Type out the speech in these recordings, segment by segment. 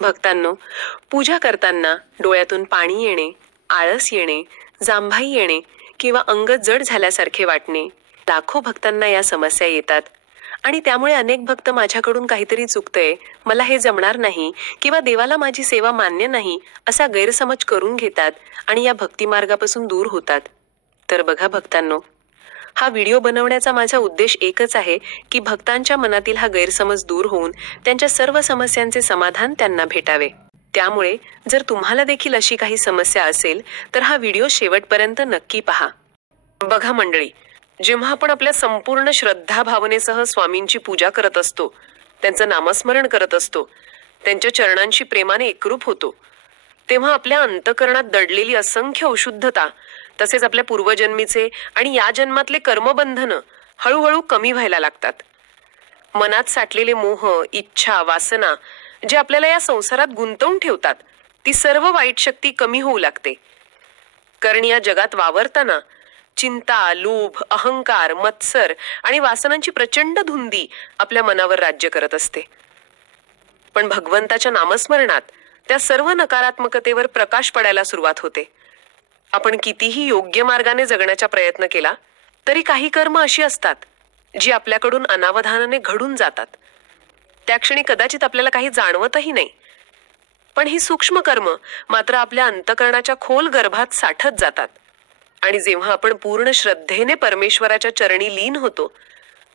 भक्तांनो पूजा करताना डोळ्यातून पाणी येणे आळस येणे जांभाई येणे किंवा अंग जड झाल्यासारखे वाटणे लाखो भक्तांना या समस्या येतात. आणि त्यामुळे अनेक भक्त माझ्याकडून काहीतरी चुकतंय मला हे जमणार नाही किंवा देवाला माझी सेवा मान्य नाही असा गैरसमज करून घेतात आणि या भक्तिमार्गापासून दूर होतात. तर बघा भक्तांनो हा व्हिडिओ बनवण्याचा माझा उद्देश एकच आहे की भक्तांच्या मनातील हा गैरसमज दूर होऊन त्यांच्या सर्व समस्यांचे समाधान त्यांना भेटावे. त्यामुळे जर तुम्हाला देखील अशी काही समस्या असेल तर हा व्हिडिओ शेवटपर्यंत नक्की पहा. बघा मंडळी जेव्हा आपण आपल्या संपूर्ण श्रद्धा भावनेसह स्वामींची पूजा करत असतो त्यांचं नामस्मरण करत असतो त्यांच्या चरणांशी प्रेमाने एकरूप होतो तेव्हा आपल्या अंतकरणात दडलेली असंख्य अशुद्धता तसेच आपल्या पूर्वजन्मीचे आणि या जन्मातले कर्मबंधनं हळूहळू कमी व्हायला लागतात. मनात साठलेले मोह इच्छा वासना जे आपल्याला या संसारात गुंतवून ठेवतात ती सर्व वाईट शक्ती कमी होऊ लागते. कारण या जगात वावरताना चिंता लोभ अहंकार मत्सर आणि वासनांची प्रचंड धुंदी आपल्या मनावर राज्य करत असते. पण भगवंताच्या नामस्मरणात त्या सर्व नकारात्मकतेवर प्रकाश पडायला सुरुवात होते. आपण कितीही योग्य मार्गाने जगण्याचा प्रयत्न केला तरी काही कर्म अशी असतात जी आपल्याकडून अनावधानाने घडून जातात. त्या क्षणी कदाचित आपल्याला काही जाणवतही नाही. पण ही सूक्ष्म कर्म मात्र आपल्या अंतकरणाच्या खोल गर्भात साठत जातात. आणि जेव्हा आपण पूर्ण श्रद्धेने परमेश्वराच्या चरणी लीन होतो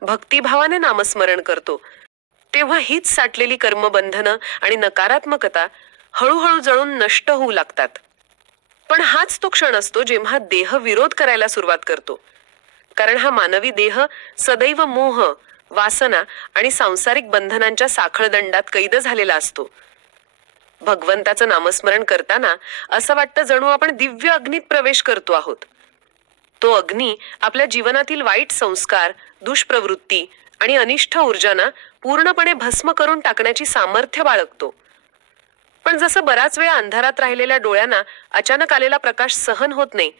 भक्तिभावाने नामस्मरण करतो तेव्हा हीच साठलेली कर्मबंधनं आणि नकारात्मकता हळूहळू जळून नष्ट होऊ लागतात. पण हाच तो क्षण असतो जेव्हा देह विरोध करायला सुरुवात करतो. कारण हा मानवी देह सदैव मोह वासना आणि सांसारिक बंधनांच्या साखळदंडात कैद झालेला असतो. भगवंताचं नामस्मरण करताना असं वाटतं जणू आपण दिव्य अग्नीत प्रवेश करतो आहोत. तो अग्नी आपल्या जीवनातील वाईट संस्कार दुष्प्रवृत्ती आणि अनिष्ठ ऊर्जांना पूर्णपणे भस्म करून टाकण्याची सामर्थ्य बाळगतो. पण जसं बराच वेळ अंधारात राहिलेल्या डोळ्यांना अचानक आलेला प्रकाश सहन होत नाही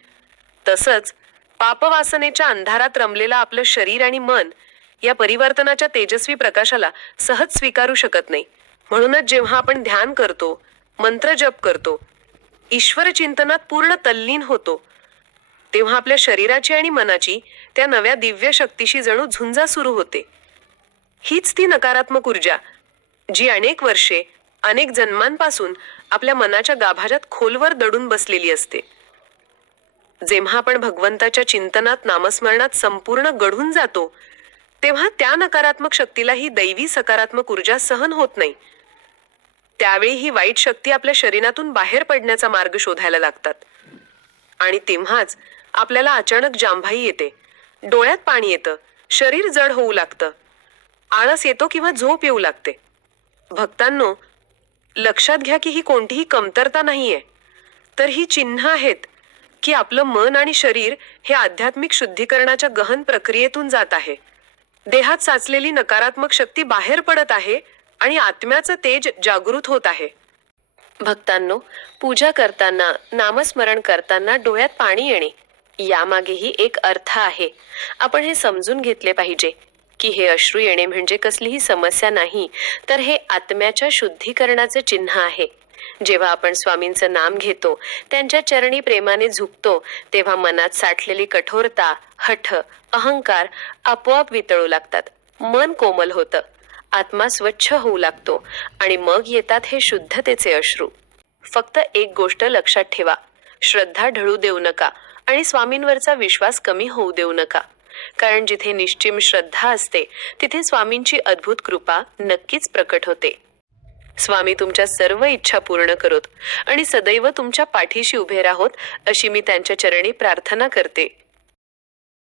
तसंच पापवासनेच्या अंधारात रमलेलं आपलं शरीर आणि मन या परिवर्तनाच्या तेजस्वी प्रकाशाला सहज स्वीकारू शकत नाही. म्हणूनच जेव्हा आपण ध्यान करतो मंत्र जप करतो ईश्वर चिंतनात पूर्ण तल्लीन होतो तेव्हा आपल्या शरीराची आणि मनाची त्या नव्या दिव्य शक्तीशी जणू झुंजा सुरू होते. हीच ती नकारात्मक ऊर्जा जी अनेक वर्षे अनेक जन्मांपासून आपल्या मनाच्या गाभाऱ्यात खोलवर दडून बसलेली असते. जेव्हा आपण भगवंताच्या चिंतनात नामस्मरणात संपूर्ण गढून जातो तेव्हा त्या नकारात्मक शक्तीला ही दैवी सकारात्मक ऊर्जा सहन होत नाही. त्यावेळी ही वाईट शक्ती आपल्या शरीरातून बाहेर पडण्याचा मार्ग शोधायला लागतात. आणि तेव्हाच आपल्याला अचानक जांभाई येते. डोळ्यात पाणी येतं. शरीर जड होऊ लागतं. आळस येतो किंवा झोप येऊ लागते. भक्तांनो लक्षात घ्या की ही कोणतीही कमतरता नाहीये. तर ही चिन्ह आहेत की आपलं मन आणि शरीर हे आध्यात्मिक शुद्धीकरणाच्या गहन प्रक्रियेतून जात आहे. देहात साचलेली नकारात्मक शक्ती बाहेर पडत आहे आणि आत्म्याचं तेज जागृत होत आहे. भक्तांनो पूजा करताना नामस्मरण करताना डोळ्यात पाणी येणे यामागेही एक अर्थ आहे. आपण हे समजून घेतले पाहिजे. की हे अश्रू येणे म्हणजे कसलीही समस्या नाही तर हे आत्म्याच्या शुद्धीकरणाचे चिन्ह आहे. जेव्हा आपण स्वामींचं नाम घेतो त्यांच्या चरणी प्रेमाने झुकतो तेव्हा मनात साठलेली कठोरता हठ अहंकार आपोआप वितळू लागतात. मन कोमल होतं. आत्मा स्वच्छ होऊ लागतो आणि मग येतात हे शुद्धतेचे अश्रू. फक्त एक गोष्ट लक्षात ठेवा. श्रद्धा ढळू देऊ नका आणि स्वामींवरचा विश्वास कमी होऊ देऊ नका. कारण जिथे निश्चिम श्रद्धा असते तिथे स्वामींची अद्भुत कृपा नक्कीच प्रकट होते. स्वामी तुमच्या सर्व इच्छा पूर्ण करोत आणि सदैव तुमच्या पाठीशी उभे राहोत अशी मी त्यांच्या चरणी प्रार्थना करते.